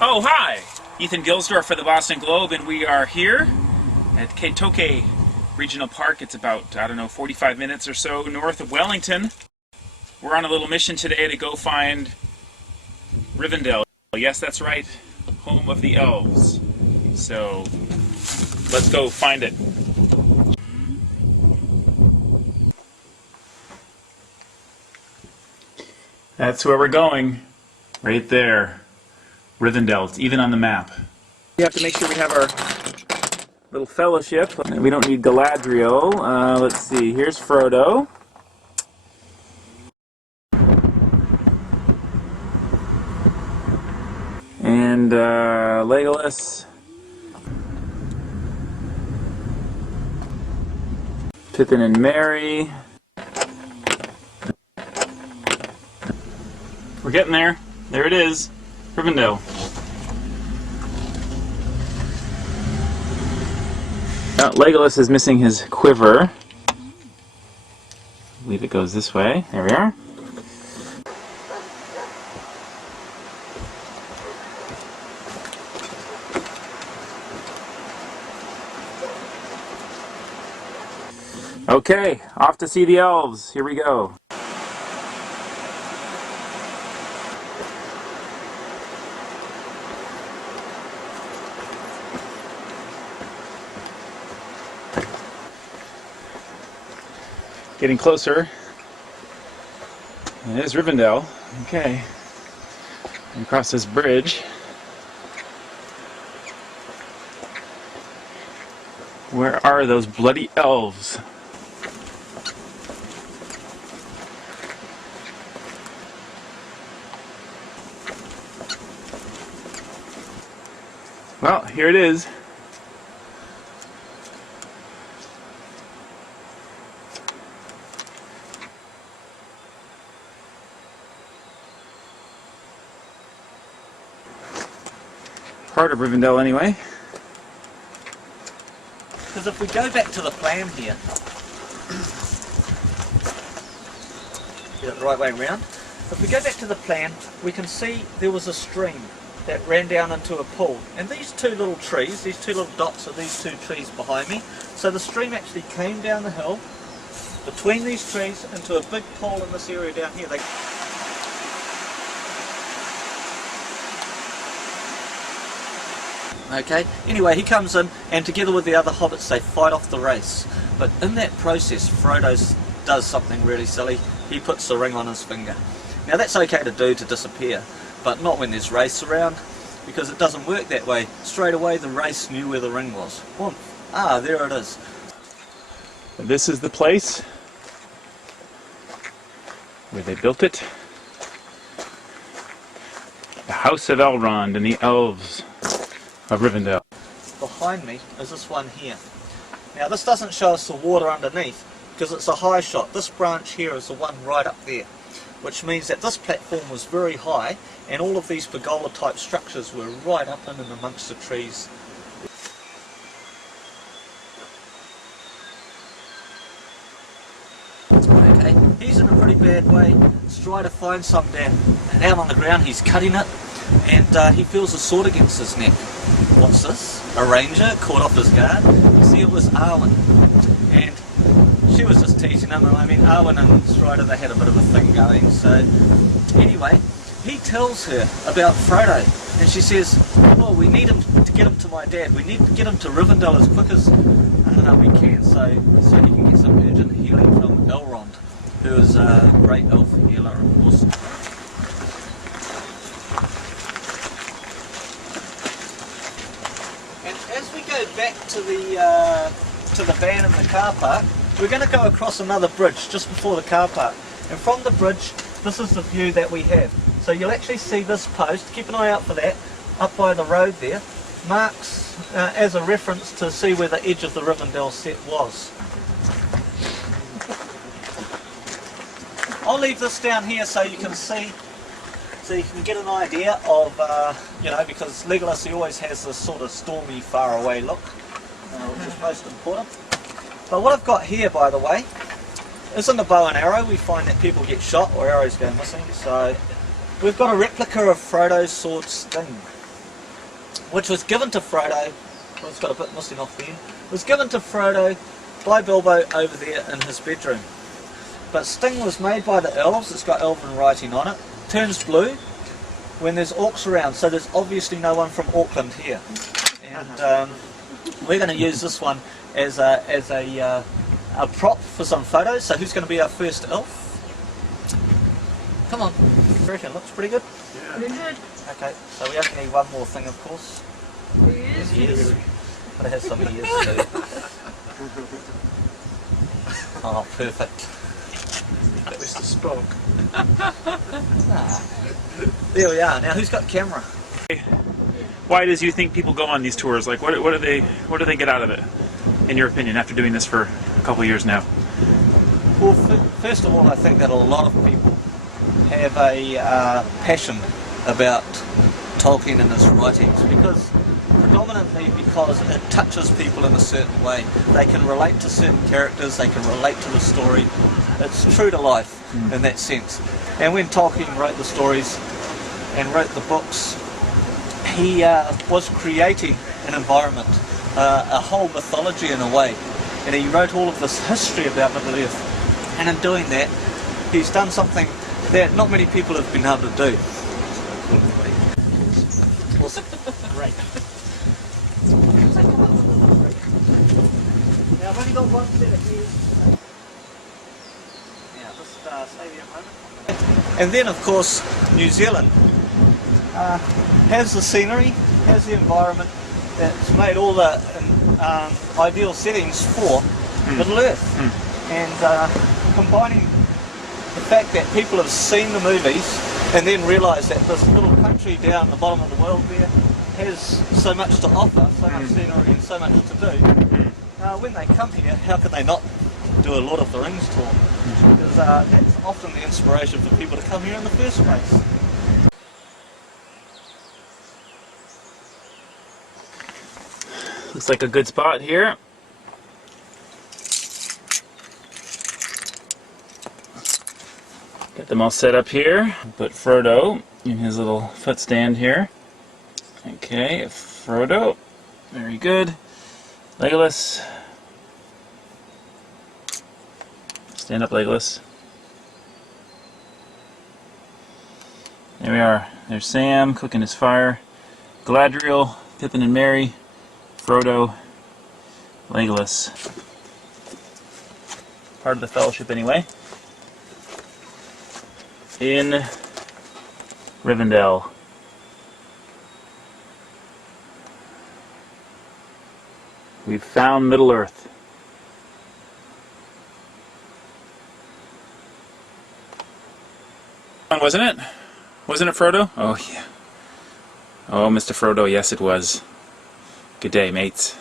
Oh, hi! Ethan Gilsdorf for the Boston Globe, and we are here at Kaitoke Regional Park. It's about, 45 minutes or so north of Wellington. We're on a little mission today to go find Rivendell. Yes, that's right, home of the Elves. So, let's go find it. That's where we're going. Right there. Rivendell. It's even on the map. We have to make sure we have our little fellowship. We don't need Galadriel. Let's see. Here's Frodo. And Legolas. Pippin and Merry. We're getting there. There it is. Rivendell. Legolas is missing his quiver. I believe it goes this way. There we are. Okay, off to see the elves. Here we go. Getting closer. It is Rivendell. Okay. And across this bridge. Where are those bloody elves? Well, here it is. Part of Rivendell, anyway. Because if we go back to the plan here, get it the right way around. If we go back to the plan, we can see there was a stream that ran down into a pool. And these two little trees, these two little dots are these two trees behind me. So the stream actually came down the hill, between these trees, into a big pool in this area down here. Okay, anyway, he comes in and together with the other hobbits they fight off the race. But in that process, Frodo does something really silly. He puts the ring on his finger. Now that's okay to do, to disappear, but not when there's race around, because it doesn't work that way. Straight away the race knew where the ring was. Boom. Ah, there it is. This is the place where they built it. The House of Elrond and the Elves of Rivendell. Behind me is this one here. Now this doesn't show us the water underneath because it's a high shot. This branch here is the one right up there, which means that this platform was very high and all of these pergola type structures were right up in and amongst the trees. Okay, he's in a pretty bad way. Let's try to find some down on the ground. He's cutting it and he feels a sword against his neck. What's this? A ranger caught off his guard. You see, it was Arwen, and she was just teasing him. I mean, Arwen and Strider, they had a bit of a thing going. So anyway, he tells her about Frodo, and she says, "Oh, we need him to get him to my dad. We need to get him to Rivendell as quick as we can, so he can get some urgent healing from Elrond, who is a great elf healer, of course." As we go back to the van in the car park, we're going to go across another bridge just before the car park. And from the bridge, this is the view that we have. So you'll actually see this post, keep an eye out for that, up by the road there, marks as a reference to see where the edge of the Rivendell set was. I'll leave this down here so you can see, so you can get an idea of, because Legolas, he always has this sort of stormy, far away look, which is most important. But what I've got here, by the way, isn't a bow and arrow. We find that people get shot or arrows go missing, so we've got a replica of Frodo's sword Sting. which was given to Frodo. Well, it's got a bit missing off the end. It was given to Frodo by Bilbo over there in his bedroom. But Sting was made by the Elves. It's got elven writing on it. Turns blue when there's orcs around, so there's obviously no one from Auckland here. And we're going to use this one as a prop for some photos. So who's going to be our first elf? Come on, you reckon? Looks pretty good? Yeah. Pretty good. Okay, so we only need one more thing, of course. Ears. But it has some ears too. Oh, perfect. Mr. Spock. There we are. Now, who's got the camera? Why does you think people go on these tours? Like, what do they get out of it, in your opinion, after doing this for a couple of years now? Well, first of all, I think that a lot of people have a passion about Tolkien and his writings, predominantly because it touches people in a certain way. They can relate to certain characters, they can relate to the story. It's true to life in that sense. And when Tolkien wrote the stories and wrote the books, he was creating an environment, a whole mythology in a way. And he wrote all of this history about Middle Earth. And in doing that, he's done something that not many people have been able to do. Awesome. Great. Now I've only got one set of ears. Now just stay there a moment. And then of course New Zealand has the scenery, has the environment that's made all the ideal settings for Middle Earth. And combining the fact that people have seen the movies and then realise that this little country down the bottom of the world there has so much to offer, so much scenery and so much to do. When they come here, how can they not do a Lord of the Rings tour? Because that's often the inspiration for people to come here in the first place. Looks like a good spot here. Got them all set up here. Put Frodo in his little footstand here. Okay, Frodo. Very good. Legolas. Stand up, Legolas. There we are. There's Sam cooking his fire. Galadriel, Pippin and Merry, Frodo, Legolas. Part of the Fellowship anyway. In Rivendell. We've found Middle Earth. Wasn't it? Wasn't it Frodo? Oh yeah. Oh, Mr. Frodo, yes it was. Good day, mates.